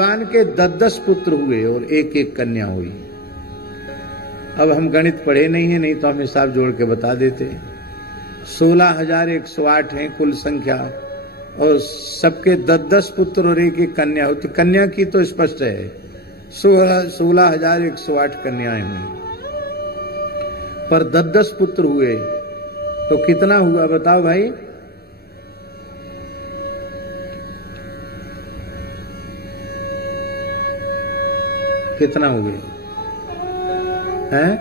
भगवान के 10-10 पुत्र हुए और एक एक कन्या हुई। अब हम गणित पढ़े नहीं है, नहीं तो हम हिसाब जोड़ के बता देते। 16,108 है कुल संख्या और सबके 10-10 पुत्र और एक एक कन्या होती। कन्या की तो स्पष्ट है 16,108 कन्याएं हुई, पर 10-10 पुत्र हुए तो कितना हुआ बताओ भाई? कितना हो गया हैं?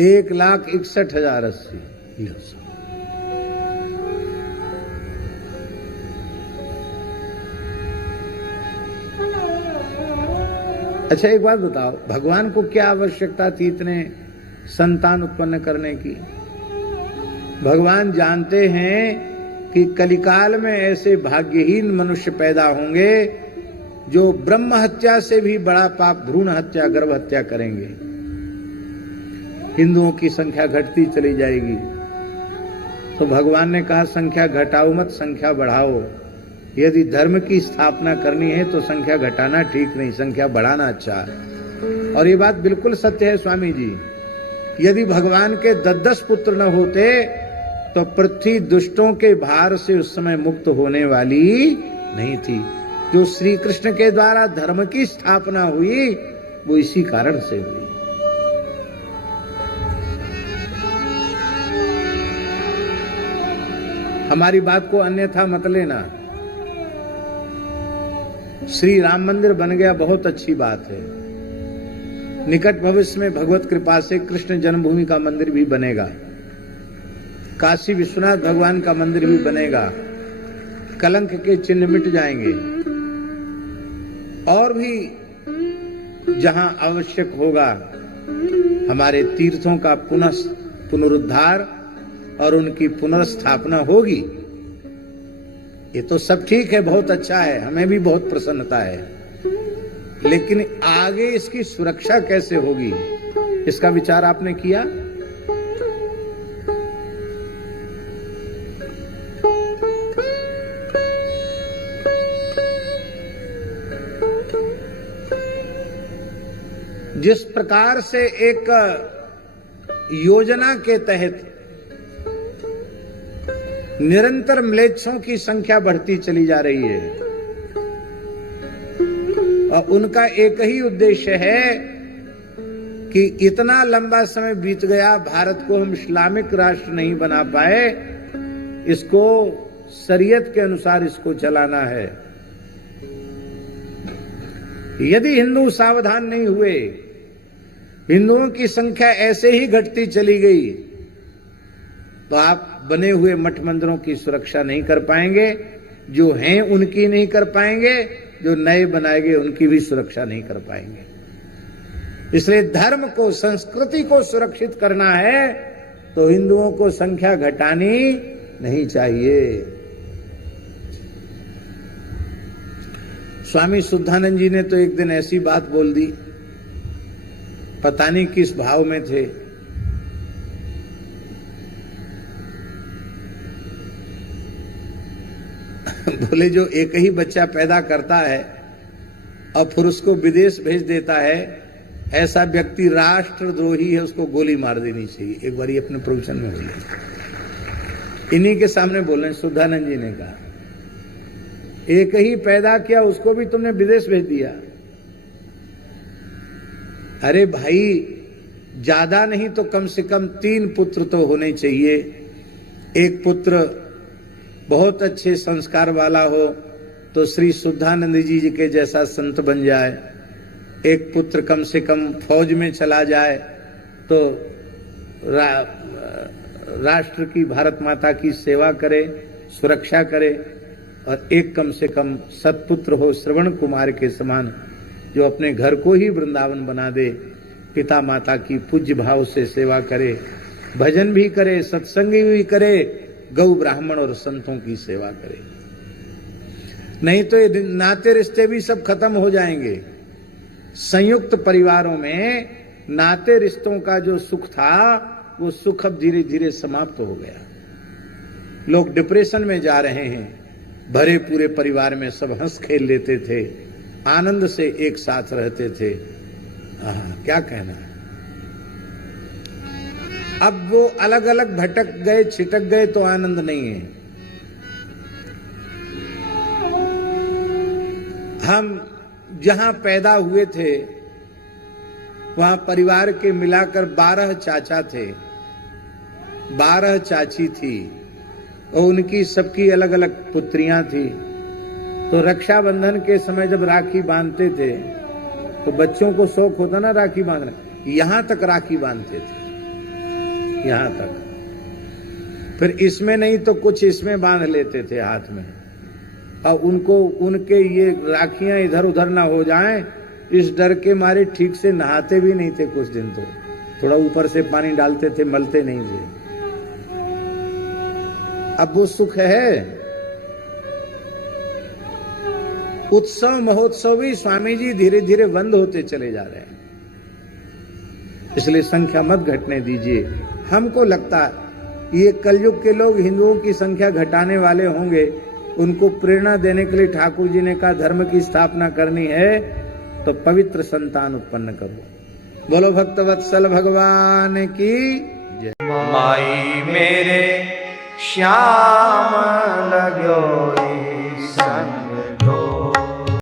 1,61,080। अच्छा एक बात बताओ, भगवान को क्या आवश्यकता थी इतने संतान उत्पन्न करने की? भगवान जानते हैं कि कलिकाल में ऐसे भाग्यहीन मनुष्य पैदा होंगे जो ब्रह्म हत्या से भी बड़ा पाप भ्रूण हत्या, गर्भ हत्या करेंगे। हिंदुओं की संख्या घटती चली जाएगी, तो भगवान ने कहा संख्या घटाओ मत, संख्या बढ़ाओ। यदि धर्म की स्थापना करनी है तो संख्या घटाना ठीक नहीं, संख्या बढ़ाना अच्छा है। और ये बात बिल्कुल सत्य है स्वामी जी। यदि भगवान के 10-10 पुत्र न होते तो पृथ्वी दुष्टों के भार से उस समय मुक्त होने वाली नहीं थी। जो श्री कृष्ण के द्वारा धर्म की स्थापना हुई वो इसी कारण से हुई। हमारी बात को अन्यथा मत लेना। श्री राम मंदिर बन गया, बहुत अच्छी बात है। निकट भविष्य में भगवत कृपा से कृष्ण जन्मभूमि का मंदिर भी बनेगा, काशी विश्वनाथ भगवान का मंदिर भी बनेगा, कलंक के चिन्ह मिट जाएंगे। और भी जहां आवश्यक होगा हमारे तीर्थों का पुनरुद्धार और उनकी पुनर्स्थापना होगी। ये तो सब ठीक है, बहुत अच्छा है, हमें भी बहुत प्रसन्नता है। लेकिन आगे इसकी सुरक्षा कैसे होगी, इसका विचार आपने किया? जिस प्रकार से एक योजना के तहत निरंतर म्लेच्छों की संख्या बढ़ती चली जा रही है और उनका एक ही उद्देश्य है कि इतना लंबा समय बीत गया, भारत को हम इस्लामिक राष्ट्र नहीं बना पाए, इसको शरीयत के अनुसार इसको चलाना है। यदि हिंदू सावधान नहीं हुए, हिंदुओं की संख्या ऐसे ही घटती चली गई, तो आप बने हुए मठ मंदिरों की सुरक्षा नहीं कर पाएंगे, जो हैं उनकी नहीं कर पाएंगे, जो नए बनाएंगे उनकी भी सुरक्षा नहीं कर पाएंगे। इसलिए धर्म को, संस्कृति को सुरक्षित करना है तो हिंदुओं को संख्या घटानी नहीं चाहिए। स्वामी शुद्धानंद जी ने तो एक दिन ऐसी बात बोल दी, पता नहीं किस भाव में थे। बोले जो एक ही बच्चा पैदा करता है और फिर उसको विदेश भेज देता है, ऐसा व्यक्ति राष्ट्रद्रोही है, उसको गोली मार देनी चाहिए। एक बार अपने प्रवचन में बोले, इन्हीं के सामने बोल रहे शुद्धानंद जी ने कहा, एक ही पैदा किया उसको भी तुमने विदेश भेज दिया। अरे भाई, ज्यादा नहीं तो कम से कम 3 पुत्र तो होने चाहिए। एक पुत्र बहुत अच्छे संस्कार वाला हो तो श्री शुद्धानंद जी के जैसा संत बन जाए, एक पुत्र कम से कम फौज में चला जाए तो राष्ट्र की, भारत माता की सेवा करे, सुरक्षा करे, और एक कम से कम सत्पुत्र हो श्रवण कुमार के समान, जो अपने घर को ही वृंदावन बना दे, पिता माता की पूज्य भाव से सेवा करे, भजन भी करे, सत्संग भी करे, गौ ब्राह्मण और संतों की सेवा करे। नहीं तो ये नाते रिश्ते भी सब खत्म हो जाएंगे। संयुक्त परिवारों में नाते रिश्तों का जो सुख था वो सुख अब धीरे धीरे समाप्त हो गया। लोग डिप्रेशन में जा रहे हैं। भरे पूरे परिवार में सब हंस खेल लेते थे, आनंद से एक साथ रहते थे। क्या कहना है। अब वो अलग अलग भटक गए, छिटक गए तो आनंद नहीं है। हम जहां पैदा हुए थे वहां परिवार के मिलाकर 12 चाचा थे, 12 चाची थी और उनकी सबकी अलग अलग पुत्रियां थी। तो रक्षाबंधन के समय जब राखी बांधते थे तो बच्चों को शौक होता ना राखी बांधना, यहां तक राखी बांधते थे, यहां तक। फिर इसमें नहीं तो कुछ इसमें बांध लेते थे हाथ में, और उनको उनके ये राखियां इधर उधर ना हो जाएं इस डर के मारे ठीक से नहाते भी नहीं थे। कुछ दिन तो थोड़ा ऊपर से पानी डालते थे, मलते नहीं थे। अब वो सुख है। उत्सव महोत्सव भी स्वामी जी धीरे धीरे बंद होते चले जा रहे हैं, इसलिए संख्या मत घटने दीजिए। हमको लगता ये कलयुग के लोग हिंदुओं की संख्या घटाने वाले होंगे, उनको प्रेरणा देने के लिए ठाकुर जी ने कहा धर्म की स्थापना करनी है तो पवित्र संतान उत्पन्न करो। बोलो भक्तवत्सल भगवान की जय। माई मेरे श्याम लगो